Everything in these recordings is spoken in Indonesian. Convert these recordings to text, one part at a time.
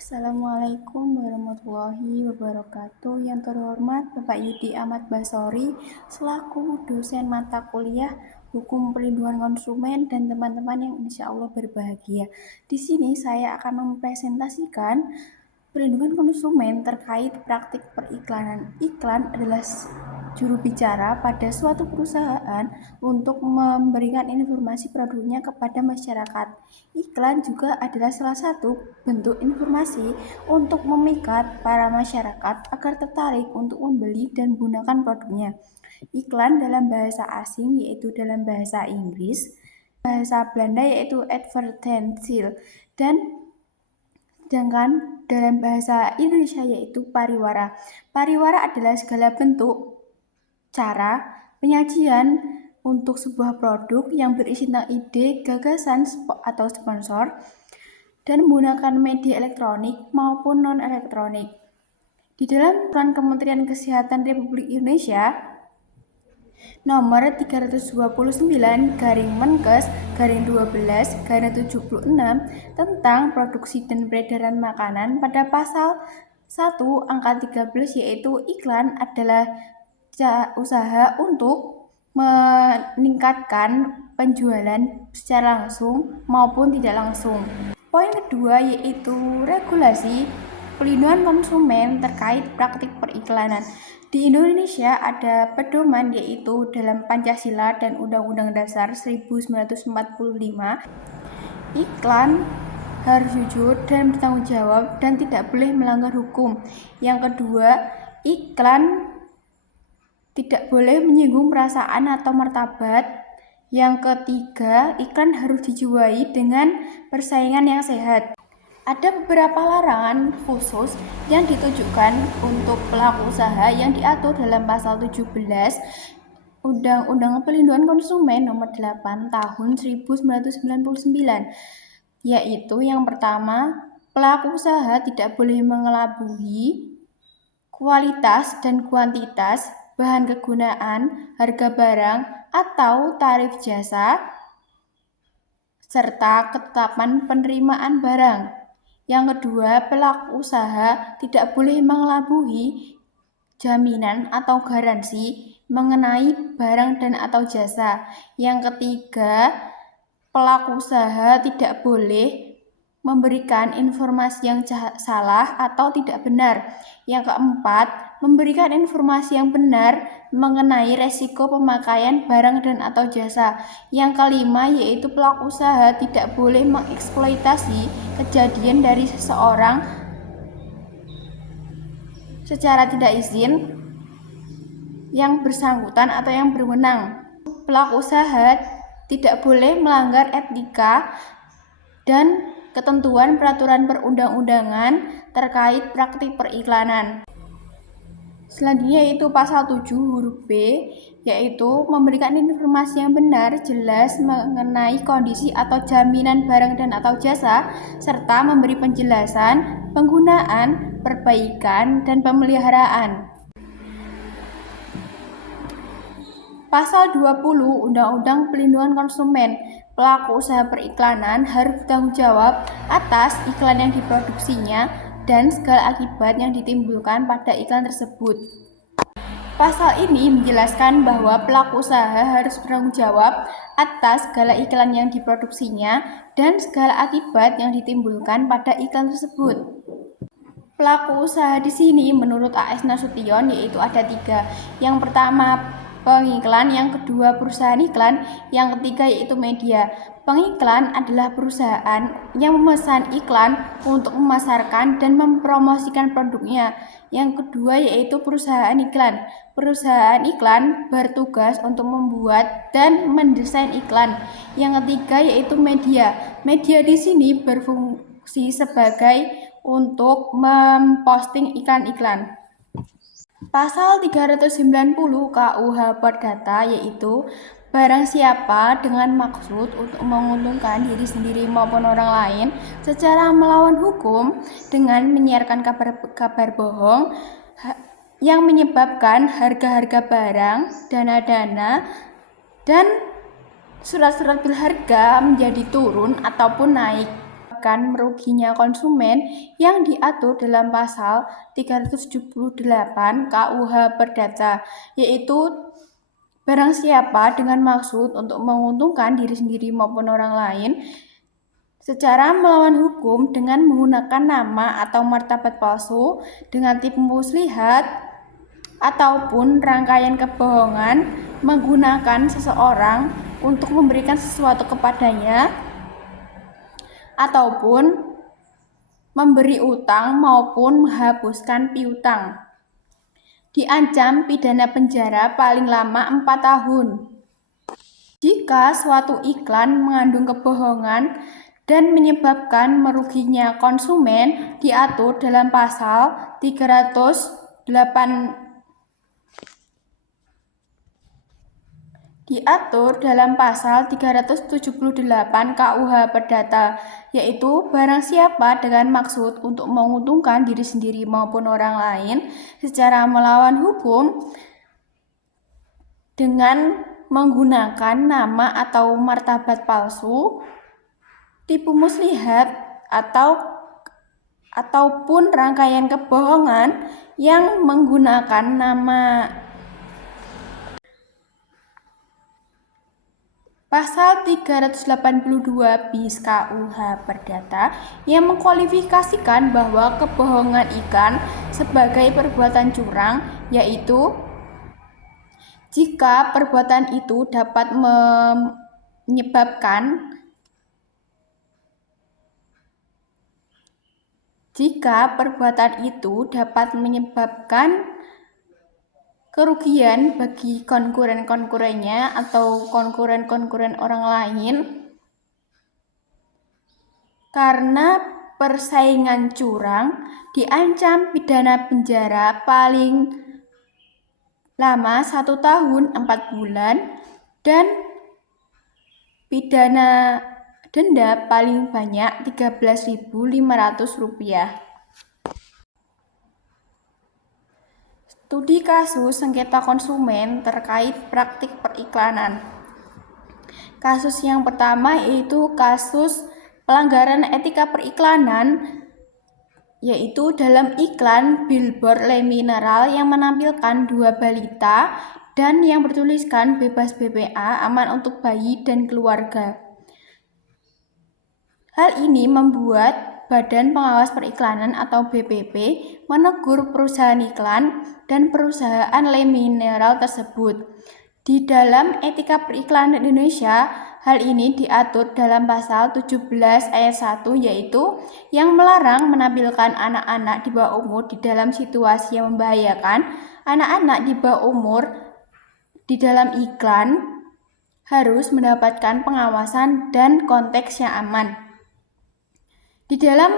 Assalamualaikum warahmatullahi wabarakatuh. Yang terhormat Bapak Yudi Ahmad Basori selaku dosen mata kuliah Hukum Perlindungan Konsumen dan teman-teman yang insya Allah berbahagia. Di sini saya akan mempresentasikan perlindungan konsumen terkait praktik periklanan. Iklan adalah juru bicara pada suatu perusahaan untuk memberikan informasi produknya kepada masyarakat. Iklan juga adalah salah satu bentuk informasi untuk memikat para masyarakat agar tertarik untuk membeli dan menggunakan produknya. Iklan dalam bahasa asing yaitu dalam bahasa Inggris, bahasa Belanda yaitu advertensial, dan sedangkan dalam bahasa Indonesia yaitu pariwara. Pariwara adalah segala bentuk cara penyajian untuk sebuah produk yang berisi tentang ide, gagasan, atau sponsor dan menggunakan media elektronik maupun non-elektronik. Di dalam Peraturan Kementerian Kesehatan Republik Indonesia Nomor 329/Menkes/12/76 tentang produksi dan peredaran makanan pada pasal 1 angka 13 yaitu iklan adalah usaha untuk meningkatkan penjualan secara langsung maupun tidak langsung. Poin kedua yaitu regulasi pelindungan konsumen terkait praktik periklanan. Di Indonesia ada pedoman yaitu dalam Pancasila dan Undang-Undang Dasar 1945. Iklan harus jujur dan bertanggung jawab dan tidak boleh melanggar hukum. Yang kedua, iklan tidak boleh menyinggung perasaan atau martabat. Yang ketiga, iklan harus dijiwai dengan persaingan yang sehat. Ada beberapa larangan khusus yang ditujukan untuk pelaku usaha yang diatur dalam pasal 17 Undang-Undang Perlindungan Konsumen Nomor 8 Tahun 1999, yaitu yang pertama, pelaku usaha tidak boleh mengelabui kualitas dan kuantitas, bahan kegunaan, harga barang, atau tarif jasa, serta ketetapan penerimaan barang. Yang kedua, pelaku usaha tidak boleh mengelabui jaminan atau garansi mengenai barang dan atau jasa. Yang ketiga, pelaku usaha tidak boleh memberikan informasi yang salah atau tidak benar. Yang keempat, memberikan informasi yang benar mengenai resiko pemakaian barang dan atau jasa. Yang kelima yaitu pelaku usaha tidak boleh mengeksploitasi kejadian dari seseorang secara tidak izin yang bersangkutan atau yang berwenang. Pelaku usaha tidak boleh melanggar etika dan ketentuan peraturan perundang-undangan terkait praktik periklanan. Selanjutnya yaitu pasal 7 huruf B, yaitu memberikan informasi yang benar, jelas mengenai kondisi atau jaminan barang dan atau jasa, serta memberi penjelasan, penggunaan, perbaikan, dan pemeliharaan. Pasal 20 Undang-Undang Perlindungan Konsumen, pelaku usaha periklanan harus bertanggung jawab atas iklan yang diproduksinya dan segala akibat yang ditimbulkan pada iklan tersebut. Pasal ini menjelaskan bahwa pelaku usaha harus bertanggung jawab atas segala iklan yang diproduksinya dan segala akibat yang ditimbulkan pada iklan tersebut. Pelaku usaha di sini menurut A.S. Nasution yaitu ada 3. Yang pertama, pengiklan, yang kedua perusahaan iklan, yang ketiga yaitu media. Pengiklan adalah perusahaan yang memesan iklan untuk memasarkan dan mempromosikan produknya. Yang kedua yaitu perusahaan iklan. Perusahaan iklan bertugas untuk membuat dan mendesain iklan. Yang ketiga yaitu media. Media di sini berfungsi sebagai untuk memposting iklan-iklan. Pasal 390 KUH Perdata yaitu barang siapa dengan maksud untuk menguntungkan diri sendiri maupun orang lain secara melawan hukum dengan menyiarkan kabar bohong yang menyebabkan harga-harga barang, dana-dana, dan surat-surat berharga menjadi turun ataupun naik. menyebabkan meruginya konsumen yang diatur dalam pasal 378 KUH Perdata, yaitu barang siapa dengan maksud untuk menguntungkan diri sendiri maupun orang lain secara melawan hukum dengan menggunakan nama atau martabat palsu dengan tipu muslihat ataupun rangkaian kebohongan menggunakan seseorang untuk memberikan sesuatu kepadanya ataupun memberi utang maupun menghapuskan piutang. Diancam pidana penjara paling lama 4 tahun. Jika suatu iklan mengandung kebohongan dan menyebabkan meruginya konsumen diatur dalam pasal 378 KUH Perdata, yaitu barang siapa dengan maksud untuk menguntungkan diri sendiri maupun orang lain secara melawan hukum dengan menggunakan nama atau martabat palsu, tipu muslihat ataupun rangkaian kebohongan yang menggunakan nama. Pasal 382 bis KUH Perdata yang mengkualifikasikan bahwa kebohongan iklan sebagai perbuatan curang, yaitu jika perbuatan itu dapat menyebabkan kerugian bagi konkuren-konkurennya atau konkuren-konkuren orang lain karena persaingan curang, diancam pidana penjara paling lama 1 tahun 4 bulan dan pidana denda paling banyak Rp13.500. Studi kasus sengketa konsumen terkait praktik periklanan. Kasus yang pertama yaitu kasus pelanggaran etika periklanan, yaitu dalam iklan billboard Le Mineral yang menampilkan 2 balita dan yang bertuliskan bebas BPA, aman untuk bayi dan keluarga. Hal ini membuat Badan Pengawas Periklanan atau BPP menegur perusahaan iklan dan perusahaan Le Mineral tersebut. Di dalam etika periklanan Indonesia, hal ini diatur dalam pasal 17 ayat 1, yaitu yang melarang menampilkan anak-anak di bawah umur di dalam situasi yang membahayakan. Anak-anak di bawah umur di dalam iklan harus mendapatkan pengawasan dan konteks yang aman. Di dalam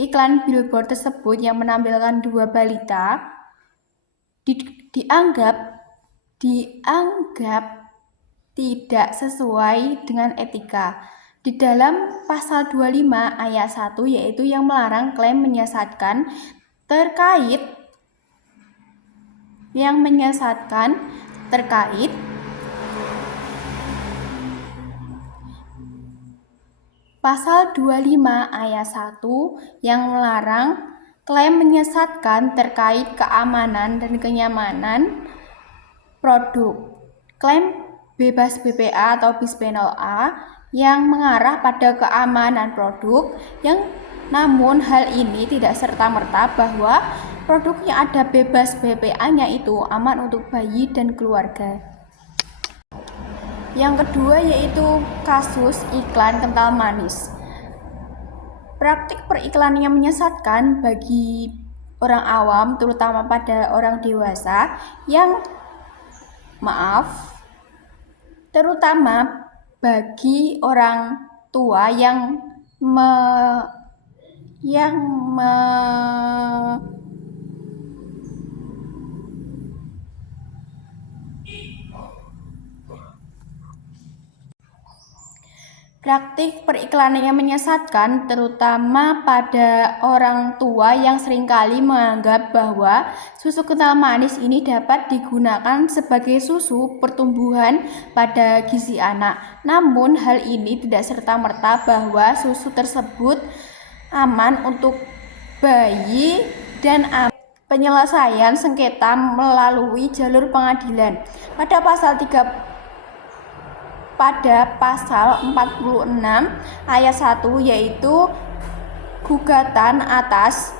iklan billboard tersebut yang menampilkan 2 balita dianggap tidak sesuai dengan etika. Di dalam pasal 25 ayat 1, yaitu yang melarang klaim menyesatkan terkait Pasal 25 ayat 1 yang melarang klaim menyesatkan terkait keamanan dan kenyamanan produk. Klaim bebas BPA atau bisphenol A yang mengarah pada keamanan produk, namun hal ini tidak serta-merta bahwa produk yang ada bebas BPA-nya itu aman untuk bayi dan keluarga. Yang kedua yaitu kasus iklan kental manis. Praktik periklanan yang menyesatkan bagi orang awam, terutama pada orang dewasa terutama bagi orang tua yang Praktik periklanan yang menyesatkan terutama pada orang tua yang seringkali menganggap bahwa susu kental manis ini dapat digunakan sebagai susu pertumbuhan pada gizi anak. Namun hal ini tidak serta-merta bahwa susu tersebut aman untuk bayi dan aman. Penyelesaian sengketa melalui jalur pengadilan. Pada pasal 46 ayat 1 yaitu gugatan atas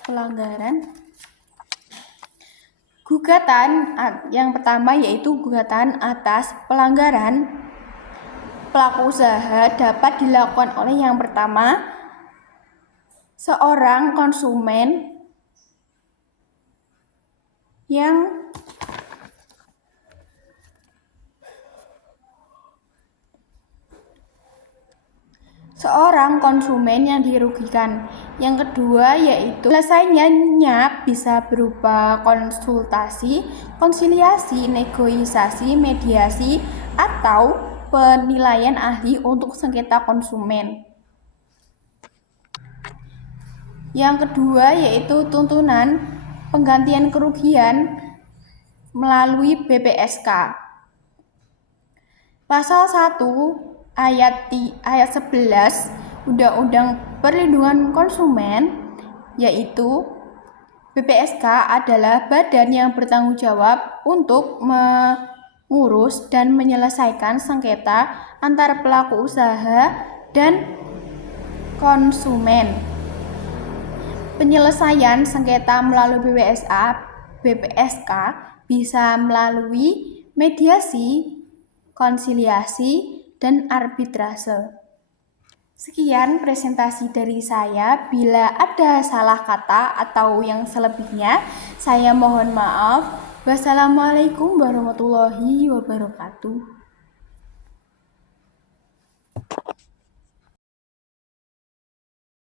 pelanggaran. Gugatan yang pertama yaitu gugatan atas pelanggaran pelaku usaha dapat dilakukan oleh yang pertama seorang konsumen yang dirugikan. Yang kedua yaitu penyelesaiannya bisa berupa konsultasi, konsiliasi, negosiasi, mediasi, atau penilaian ahli untuk sengketa konsumen. Yang kedua yaitu tuntunan penggantian kerugian melalui BPSK. Pasal 1 ayat 11 Undang-Undang Perlindungan Konsumen yaitu BPSK adalah badan yang bertanggung jawab untuk mengurus dan menyelesaikan sengketa antara pelaku usaha dan konsumen. Penyelesaian sengketa melalui BPSK bisa melalui mediasi, konsiliasi, dan arbitrase. Sekian presentasi dari saya. Bila ada salah kata atau yang selebihnya, saya mohon maaf. Wassalamualaikum warahmatullahi wabarakatuh.